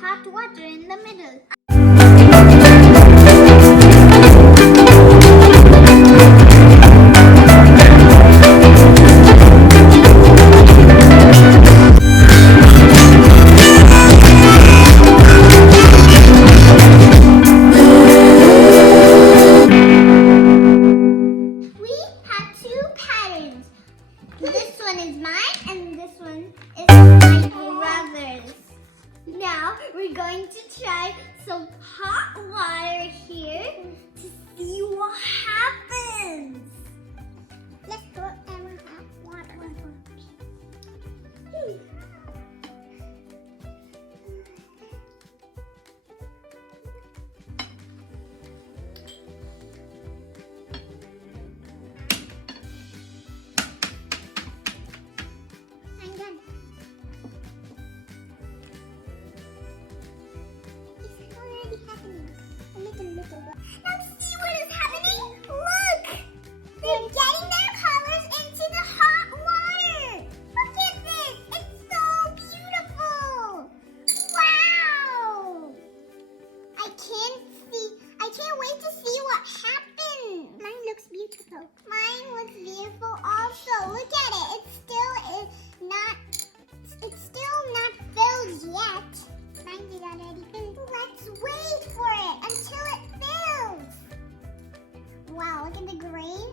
hot water in the middle. This one is mine and this one is my brother's. Now we're going to try some hot water here to see what happens. Let's put our hot water. Now see what is happening? Look! They're getting their colors into the hot water! Look at this! It's so beautiful! Wow! I can't wait to see what happens! Mine looks beautiful. Mine looks beautiful also. Look at it. It's still not filled yet. Mine is already filled. Let's wait for it until it fills. Wow, look at the grain.